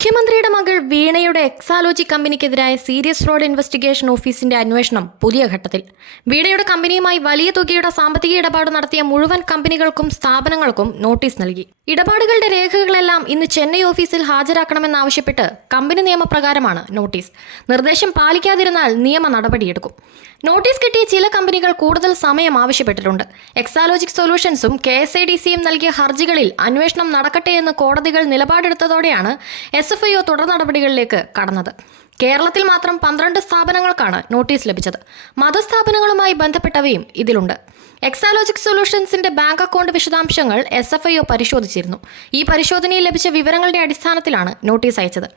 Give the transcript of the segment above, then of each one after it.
മുഖ്യമന്ത്രിയുടെ മകൾ വീണയുടെ എക്സാലോജി കമ്പനിക്കെതിരായ സീരിയസ് റോഡ് ഇൻവെസ്റ്റിഗേഷൻ ഓഫീസിന്റെ അന്വേഷണം പുതിയ ഘട്ടത്തിൽ. വീണയുടെ കമ്പനിയുമായി വലിയ തുകയുടെ സാമ്പത്തിക ഇടപാട് നടത്തിയ മുഴുവൻ കമ്പനികൾക്കും സ്ഥാപനങ്ങൾക്കും നോട്ടീസ് നൽകി. ഇടപാടുകളുടെ രേഖകളെല്ലാം ഇന്ന് ചെന്നൈ ഓഫീസിൽ ഹാജരാക്കണമെന്നാവശ്യപ്പെട്ട് കമ്പനി നിയമപ്രകാരമാണ് നോട്ടീസ്. നിർദ്ദേശം പാലിക്കാതിരുന്നാൽ നിയമ നടപടിയെടുക്കും. നോട്ടീസ് കിട്ടിയ ചില കമ്പനികൾ കൂടുതൽ സമയം ആവശ്യപ്പെട്ടിട്ടുണ്ട്. എക്സാലോജിക് സൊല്യൂഷൻസും കെ എസ് ഐ ഡി സിയും നൽകിയ ഹർജികളിൽ അന്വേഷണം നടക്കട്ടെ എന്ന് കോടതികൾ നിലപാടെടുത്തതോടെയാണ് എസ് എഫ് ഐ ഒ തുടർ നടപടികളിലേക്ക് കടന്നത്. കേരളത്തിൽ മാത്രം പന്ത്രണ്ട് സ്ഥാപനങ്ങൾക്കാണ് നോട്ടീസ് ലഭിച്ചത്. മതസ്ഥാപനങ്ങളുമായി ബന്ധപ്പെട്ടവയും ഇതിലുണ്ട്. എക്സാലോജിക് സൊല്യൂഷൻസിന്റെ ബാങ്ക് അക്കൗണ്ട് വിശദാംശങ്ങൾ എസ് എഫ് ഐ ഒ പരിശോധിച്ചിരുന്നു. ഈ പരിശോധനയിൽ ലഭിച്ച വിവരങ്ങളുടെ അടിസ്ഥാനത്തിലാണ് നോട്ടീസ് അയച്ചത്.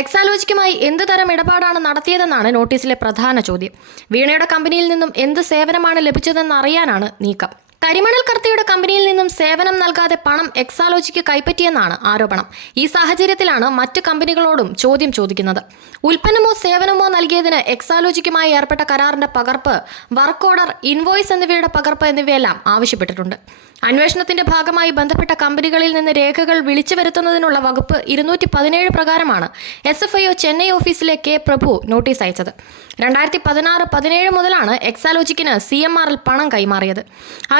എക്സാലോജിക്കുമായി എന്ത് തരം ഇടപാടാണ് നടത്തിയതെന്നാണ് നോട്ടീസിലെ പ്രധാന ചോദ്യം. വീണയുടെ കമ്പനിയിൽ നിന്നും എന്ത് സേവനമാണ് ലഭിച്ചതെന്ന് അറിയാനാണ് നീക്കം. കരിമണൽ കർത്തയുടെ കമ്പനിയിൽ നിന്നും സേവനം നൽകാതെ പണം എക്സാലോജിക്ക് കൈപ്പറ്റിയെന്നാണ് ആരോപണം. ഈ സാഹചര്യത്തിലാണ് മറ്റ് കമ്പനികളോടും ചോദ്യം ചോദിക്കുന്നത്. ഉൽപ്പന്നമോ സേവനമോ നൽകിയതിന് എക്സാലോജിക്കുമായി ഏർപ്പെട്ട കരാറിന്റെ പകർപ്പ് വർക്ക് ഓർഡർ ഇൻവോയ്സ് എന്നിവയുടെ പകർപ്പ് എന്നിവയെല്ലാം ആവശ്യപ്പെട്ടിട്ടുണ്ട്. അന്വേഷണത്തിന്റെ ഭാഗമായി ബന്ധപ്പെട്ട കമ്പനികളിൽ നിന്ന് രേഖകൾ വിളിച്ചു വരുത്തുന്നതിനുള്ള വകുപ്പ് ഇരുന്നൂറ്റി പതിനേഴ് പ്രകാരമാണ് എസ് എഫ് ഐ ചെന്നൈ ഓഫീസിലെ കെ പ്രഭു നോട്ടീസ് അയച്ചത്. രണ്ടായിരത്തി പതിനാറ് പതിനേഴ് മുതലാണ് എക്സാലോജിക്കിന് സി എം ആറിൽ പണം കൈമാറിയത്.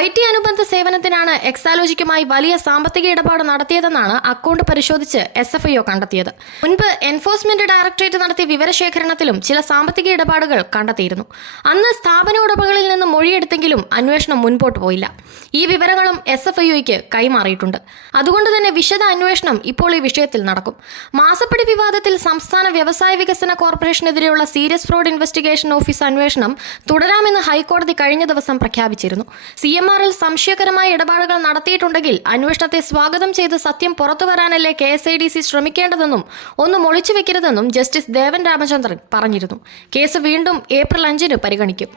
ഐ ടി അനുബന്ധ സേവനത്തിനാണ് എക്സാലോജിക്കുമായി വലിയ സാമ്പത്തിക ഇടപാട് നടത്തിയതെന്നാണ് അക്കൗണ്ട് പരിശോധിച്ച് എസ് എഫ് ഐ കണ്ടെത്തിയത്. മുൻപ് എൻഫോഴ്സ്മെന്റ് ഡയറക്ടറേറ്റ് നടത്തിയ വിവരശേഖരണത്തിലും ചില സാമ്പത്തിക ഇടപാടുകൾ കണ്ടെത്തിയിരുന്നു. അന്ന് സ്ഥാപന ഉടമകളിൽ നിന്ന് മൊഴിയെടുത്തെങ്കിലും അന്വേഷണം മുൻപോട്ട് പോയില്ല. ഈ വിവരങ്ങളും എസ് എഫ് ഐ ഒക്ക് കൈമാറിയിട്ടുണ്ട്. അതുകൊണ്ട് തന്നെ വിശദ അന്വേഷണം ഇപ്പോൾ ഈ വിഷയത്തിൽ നടക്കും. മാസപ്പടി വിവാദത്തിൽ സംസ്ഥാന വ്യവസായ വികസന കോർപ്പറേഷനെതിരെയുള്ള സീരിയസ് ഫ്രോഡ് ഇൻവെസ്റ്റിഗേഷൻ ഓഫീസ് അന്വേഷണം തുടരാമെന്ന് ഹൈക്കോടതി കഴിഞ്ഞ ദിവസം പ്രഖ്യാപിച്ചിരുന്നു. സി എം ആറിൽ സംശയകരമായ ഇടപാടുകൾ നടത്തിയിട്ടുണ്ടെങ്കിൽ അന്വേഷണത്തെ സ്വാഗതം ചെയ്ത് സത്യം പുറത്തുവരാനല്ലേ K S I D C ശ്രമിക്കേണ്ടതെന്നും ഒന്നും ഒളിച്ചു വെക്കരുതെന്നും ജസ്റ്റിസ് ദേവൻ രാമചന്ദ്രൻ പറഞ്ഞിരുന്നു. കേസ് വീണ്ടും ഏപ്രിൽ അഞ്ചിന് പരിഗണിക്കും.